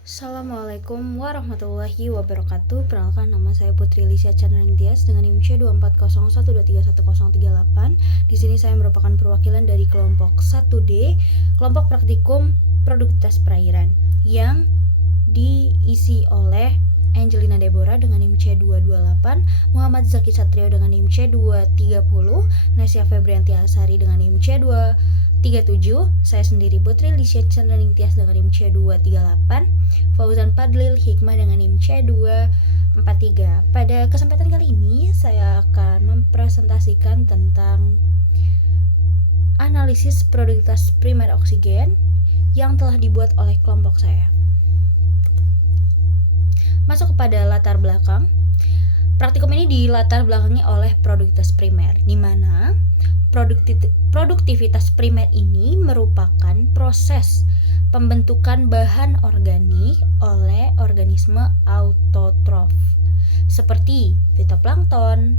Assalamualaikum warahmatullahi wabarakatuh. Perkenalkan, nama saya Putri Lisha Chandraningtyas dengan NIM C2401231038. Di sini saya merupakan perwakilan dari kelompok 1D, kelompok praktikum produktivitas perairan yang diisi oleh Angelina Deborah dengan NIM C228, Muhammad Zaki Satrio dengan NIM C230, Nasya Febrianti Asari dengan NIM C237, saya sendiri Putri Lisha Chandraningtyas dengan NIM C238, Fauzan Padlil Hikmah dengan NIM C243. Pada kesempatan kali ini saya akan mempresentasikan tentang analisis produktivitas primer oksigen yang telah dibuat oleh kelompok saya. Masuk kepada latar belakang. Praktikum ini dilatar belakangi oleh produktivitas primer, di mana produktivitas primer ini merupakan proses pembentukan bahan organik oleh organisme autotrof seperti fitoplankton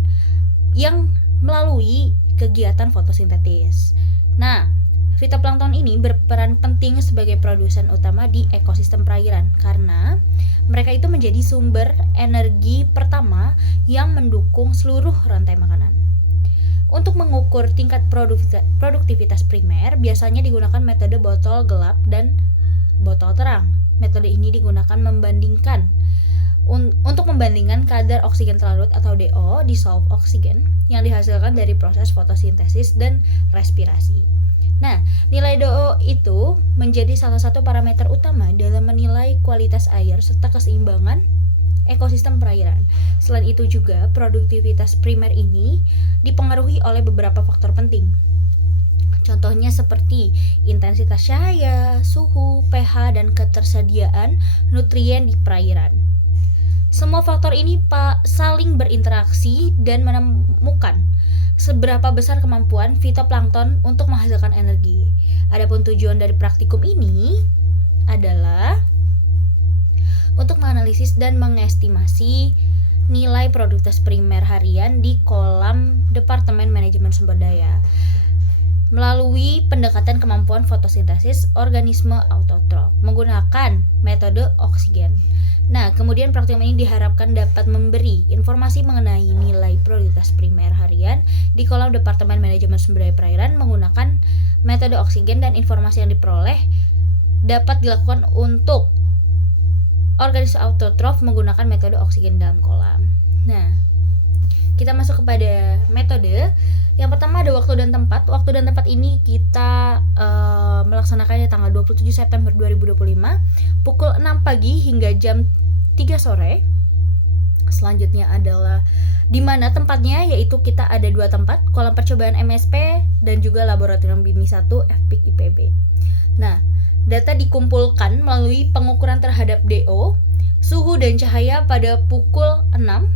yang melalui kegiatan fotosintesis. Nah, fitoplankton ini berperan penting sebagai produsen utama di ekosistem perairan karena mereka itu menjadi sumber energi pertama yang mendukung seluruh rantai makanan. Untuk mengukur tingkat produktivitas primer, biasanya digunakan metode botol gelap dan botol terang. Metode ini digunakan untuk membandingkan kadar oksigen terlarut atau DO, dissolved oxygen, yang dihasilkan dari proses fotosintesis dan respirasi. Nah, nilai DO itu menjadi salah satu parameter utama dalam menilai kualitas air serta keseimbangan ekosistem perairan. Selain itu juga, produktivitas primer ini dipengaruhi oleh beberapa faktor penting. Contohnya seperti intensitas cahaya, suhu, pH, dan ketersediaan nutrien di perairan. Semua faktor ini saling berinteraksi dan menemukan seberapa besar kemampuan fitoplankton untuk menghasilkan energi. Adapun tujuan dari praktikum ini adalah untuk menganalisis dan mengestimasi nilai produktivitas primer harian di kolam Departemen Manajemen Sumber Daya melalui pendekatan kemampuan fotosintesis organisme autotrof menggunakan metode oksigen. Nah, kemudian praktikum ini diharapkan dapat memberi informasi mengenai nilai produktivitas primer harian di kolam Departemen Manajemen Sumber Daya Perairan menggunakan metode oksigen, dan informasi yang diperoleh dapat dilakukan untuk organisme autotrof menggunakan metode oksigen dalam kolam. Nah, kita masuk kepada metode. Yang pertama ada waktu dan tempat. Waktu dan tempat ini kita melaksanakannya tanggal 27 September 2025 pukul 6 pagi hingga jam 3 sore. Selanjutnya adalah di mana tempatnya, yaitu kita ada 2 tempat, kolam percobaan MSP dan juga laboratorium BIMI 1 FPIK IPB. Nah, data dikumpulkan melalui pengukuran terhadap DO, suhu dan cahaya pada pukul 6,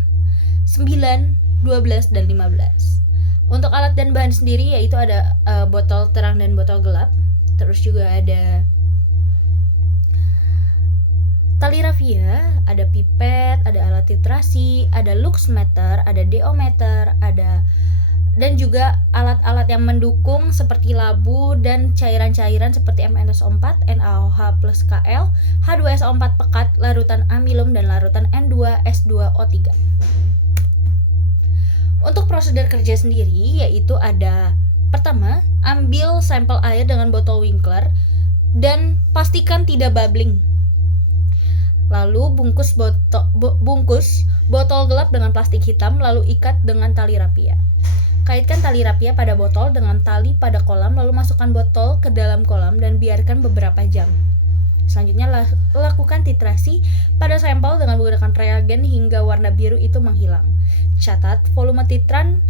9, 12, dan 15. Untuk alat dan bahan sendiri yaitu ada botol terang dan botol gelap. Terus juga ada tali rafia, ada pipet, ada alat titrasi, ada luxmeter, ada DO-meter, dan juga alat-alat yang mendukung seperti labu dan cairan-cairan seperti MnSO4, NaOH plus Kl, H2SO4 pekat, larutan amilum, dan larutan N2S2O3. Untuk prosedur kerja sendiri yaitu ada pertama, ambil sampel air dengan botol Winkler dan pastikan tidak bubbling. Lalu bungkus botol gelap dengan plastik hitam, lalu ikat dengan tali rapia. Kaitkan tali rapia pada botol dengan tali pada kolam, lalu masukkan botol ke dalam kolam dan biarkan beberapa jam. Selanjutnya lakukan titrasi pada sampel dengan menggunakan reagen hingga warna biru itu menghilang. Catat volume titran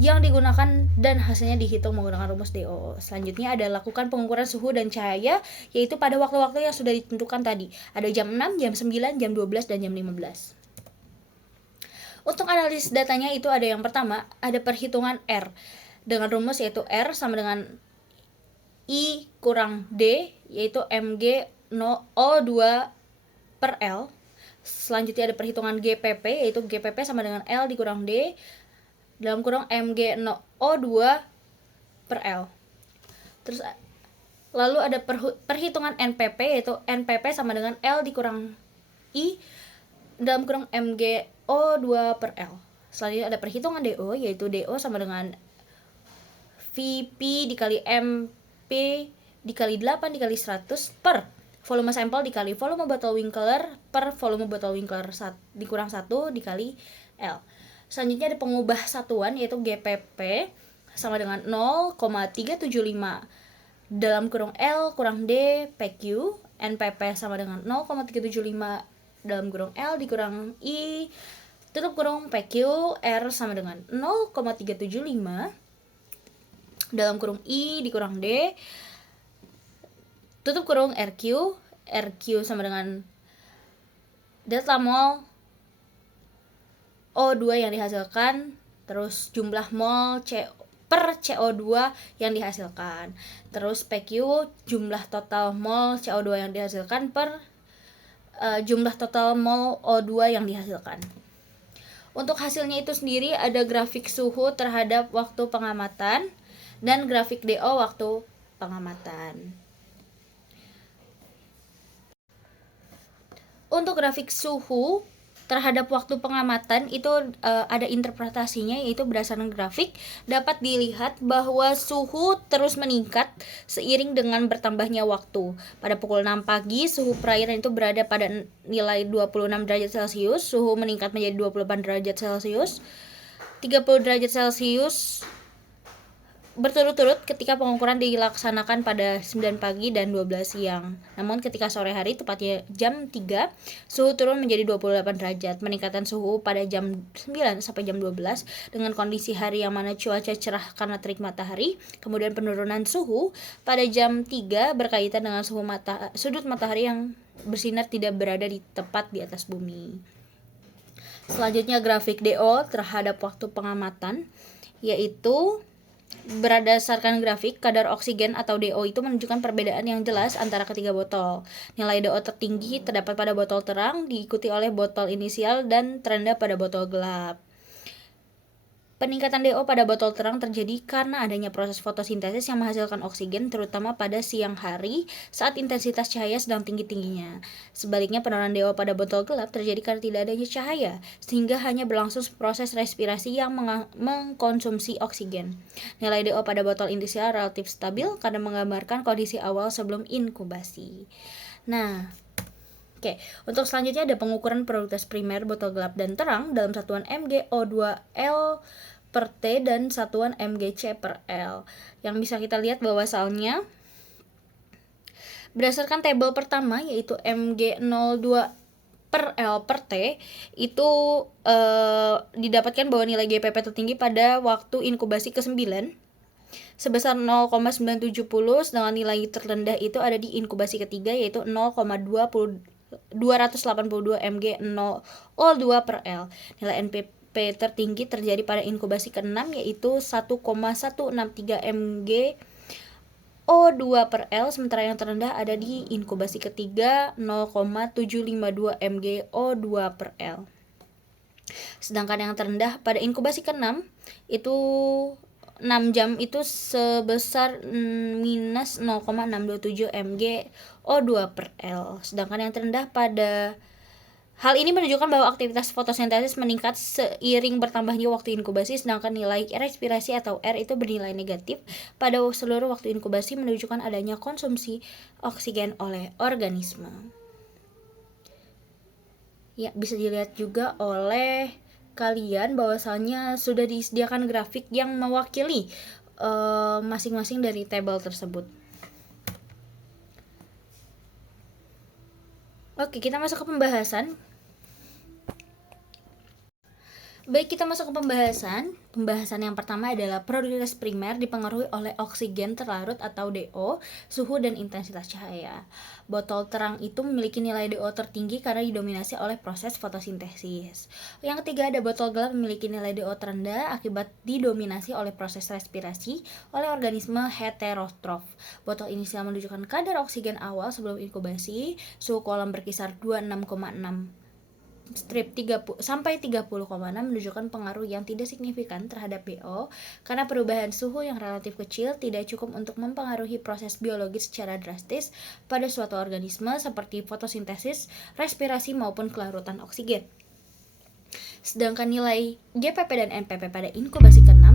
yang digunakan dan hasilnya dihitung menggunakan rumus DO. Selanjutnya ada lakukan pengukuran suhu dan cahaya, yaitu pada waktu-waktu yang sudah ditentukan tadi. Ada jam 6, jam 9, jam 12, dan jam 15. Untuk analisis datanya itu ada yang pertama, ada perhitungan R dengan rumus yaitu R sama dengan I kurang D, yaitu Mg O2 per L. Selanjutnya ada perhitungan GPP, yaitu GPP sama dengan L dikurang D dalam kurung Mg O2 per L. Terus Lalu ada perhitungan NPP, yaitu NPP sama dengan L dikurang I dalam kurung MgO2 per L. Selanjutnya ada perhitungan DO, yaitu DO sama dengan VP dikali MP dikali 8 dikali 100 per volume sampel dikali volume botol Winkler per volume botol Winkler dikurang 1 dikali L. Selanjutnya ada pengubah satuan, yaitu GPP sama dengan 0,375 dalam kurung L kurang D PQ. NPP sama dengan 0,375 dalam kurung L dikurang I tutup kurung PQ. R sama dengan 0,375 dalam kurung I dikurang D tutup kurung RQ. RQ sama dengan delta mol O2 yang dihasilkan, terus jumlah mol per CO2 yang dihasilkan, terus PQ jumlah total mol CO2 yang dihasilkan per jumlah total mol O2 yang dihasilkan. Untuk hasilnya itu sendiri ada grafik suhu terhadap waktu pengamatan dan grafik DO waktu pengamatan. Untuk grafik suhu terhadap waktu pengamatan itu ada interpretasinya, yaitu berdasarkan grafik dapat dilihat bahwa suhu terus meningkat seiring dengan bertambahnya waktu. Pada pukul 6 pagi suhu perairan itu berada pada nilai 26 derajat Celcius, suhu meningkat menjadi 28 derajat Celcius, 30 derajat Celcius berturut-turut ketika pengukuran dilaksanakan pada 9 pagi dan 12 siang. Namun ketika sore hari, tepatnya jam 3, suhu turun menjadi 28 derajat. Peningkatan suhu pada jam 9 sampai jam 12 dengan kondisi hari yang mana cuaca cerah karena terik matahari. Kemudian penurunan suhu pada jam 3 berkaitan dengan sudut matahari yang bersinar tidak berada tepat di atas bumi. Selanjutnya grafik DO terhadap waktu pengamatan, yaitu berdasarkan grafik, kadar oksigen atau DO itu menunjukkan perbedaan yang jelas antara ketiga botol. Nilai DO tertinggi terdapat pada botol terang, diikuti oleh botol inisial dan terendah pada botol gelap. Peningkatan DO pada botol terang terjadi karena adanya proses fotosintesis yang menghasilkan oksigen, terutama pada siang hari saat intensitas cahaya sedang tinggi-tingginya. Sebaliknya, penurunan DO pada botol gelap terjadi karena tidak adanya cahaya, sehingga hanya berlangsung proses respirasi yang mengkonsumsi oksigen. Nilai DO pada botol inisial relatif stabil karena menggambarkan kondisi awal sebelum inkubasi. Nah, Oke, untuk selanjutnya ada pengukuran produktivitas primer botol gelap dan terang dalam satuan MgO2L per T dan satuan MgC per L. Yang bisa kita lihat bahwasannya berdasarkan tabel pertama, yaitu Mg02 per L per T, itu didapatkan bahwa nilai GPP tertinggi pada waktu inkubasi ke-9 sebesar 0,970, sedangkan nilai terrendah itu ada di inkubasi ketiga, yaitu 282 mg/O2 per L. Nilai NPP tertinggi terjadi pada inkubasi ke-6, yaitu 1,163 mg/O2 per L, sementara yang terendah ada di inkubasi ketiga 0,752 mg/O2 per L. Sedangkan yang terendah pada inkubasi ke-6 itu 6 jam itu sebesar minus 0,627 mg/O2 per L. Sedangkan yang terendah pada hal ini menunjukkan bahwa aktivitas fotosintesis meningkat seiring bertambahnya waktu inkubasi, sedangkan nilai respirasi atau R itu bernilai negatif pada seluruh waktu inkubasi, menunjukkan adanya konsumsi oksigen oleh organisme. Ya, bisa dilihat juga oleh kalian bahwasanya sudah disediakan grafik yang mewakili masing-masing dari tabel tersebut. Oke, kita masuk ke pembahasan. Baik, kita masuk ke pembahasan. Pembahasan yang pertama adalah produktivitas primer dipengaruhi oleh oksigen terlarut atau DO, suhu, dan intensitas cahaya. Botol terang itu memiliki nilai DO tertinggi karena didominasi oleh proses fotosintesis. Yang ketiga ada botol gelap memiliki nilai DO terendah akibat didominasi oleh proses respirasi oleh organisme heterotrof. Botol inisial menunjukkan kadar oksigen awal sebelum inkubasi, suhu kolam berkisar 26,6 strip 30 sampai 30,6 menunjukkan pengaruh yang tidak signifikan terhadap BO karena perubahan suhu yang relatif kecil tidak cukup untuk mempengaruhi proses biologis secara drastis pada suatu organisme seperti fotosintesis, respirasi maupun kelarutan oksigen. Sedangkan nilai GPP dan NPP pada inkubasi ke-6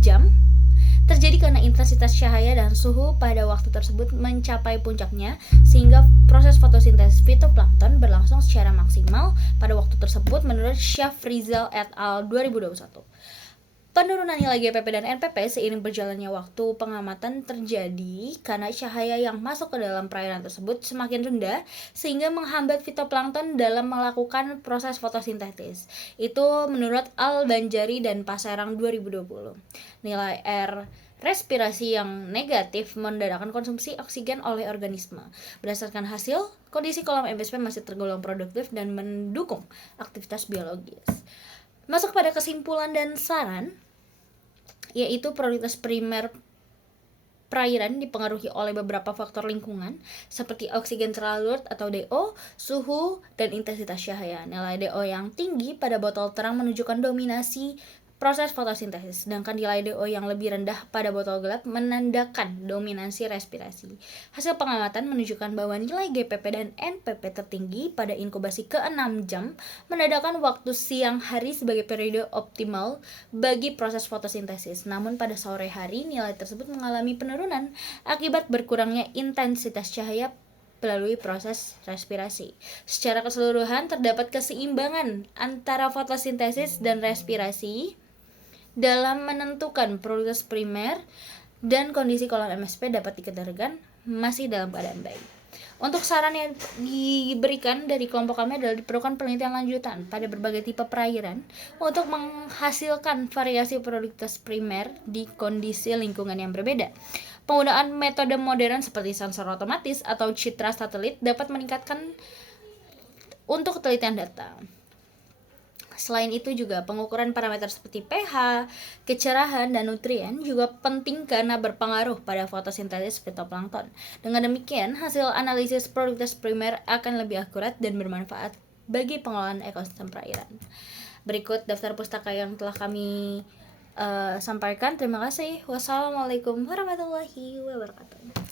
jam terjadi karena intensitas cahaya dan suhu pada waktu tersebut mencapai puncaknya sehingga proses fotosintesis fitoplankton berlangsung secara maksimal pada waktu tersebut menurut Schaff-Rizal et al. 2021. Penurunan nilai GPP dan NPP seiring berjalannya waktu pengamatan terjadi karena cahaya yang masuk ke dalam perairan tersebut semakin rendah sehingga menghambat fitoplankton dalam melakukan proses fotosintesis. Itu menurut Al-Banjari dan Pasarang 2020. Nilai R respirasi yang negatif mendadak konsumsi oksigen oleh organisme. Berdasarkan hasil, kondisi kolam MSP masih tergolong produktif dan mendukung aktivitas biologis. Masuk pada kesimpulan dan saran, yaitu prioritas primer perairan dipengaruhi oleh beberapa faktor lingkungan seperti oksigen terlarut atau DO, suhu, dan intensitas cahaya. Nilai DO yang tinggi pada botol terang menunjukkan dominasi proses fotosintesis, sedangkan nilai DO yang lebih rendah pada botol gelap menandakan dominasi respirasi. Hasil pengamatan menunjukkan bahwa nilai GPP dan NPP tertinggi pada inkubasi ke-6 jam menandakan waktu siang hari sebagai periode optimal bagi proses fotosintesis. Namun pada sore hari nilai tersebut mengalami penurunan akibat berkurangnya intensitas cahaya melalui proses respirasi. Secara keseluruhan terdapat keseimbangan antara fotosintesis dan respirasi dalam menentukan prioritas primer dan kondisi kolam MSP dapat dikendalikan masih dalam keadaan baik. Untuk saran yang diberikan dari kelompok kami adalah diperlukan penelitian lanjutan pada berbagai tipe perairan untuk menghasilkan variasi prioritas primer di kondisi lingkungan yang berbeda. Penggunaan metode modern seperti sensor otomatis atau citra satelit dapat meningkatkan untuk penelitian data. Selain itu juga pengukuran parameter seperti pH, kecerahan, dan nutrien juga penting karena berpengaruh pada fotosintesis fitoplankton. Dengan demikian, hasil analisis prioritas primer akan lebih akurat dan bermanfaat bagi pengelolaan ekosistem perairan. Berikut daftar pustaka yang telah kami sampaikan. Terima kasih. Wassalamualaikum warahmatullahi wabarakatuh.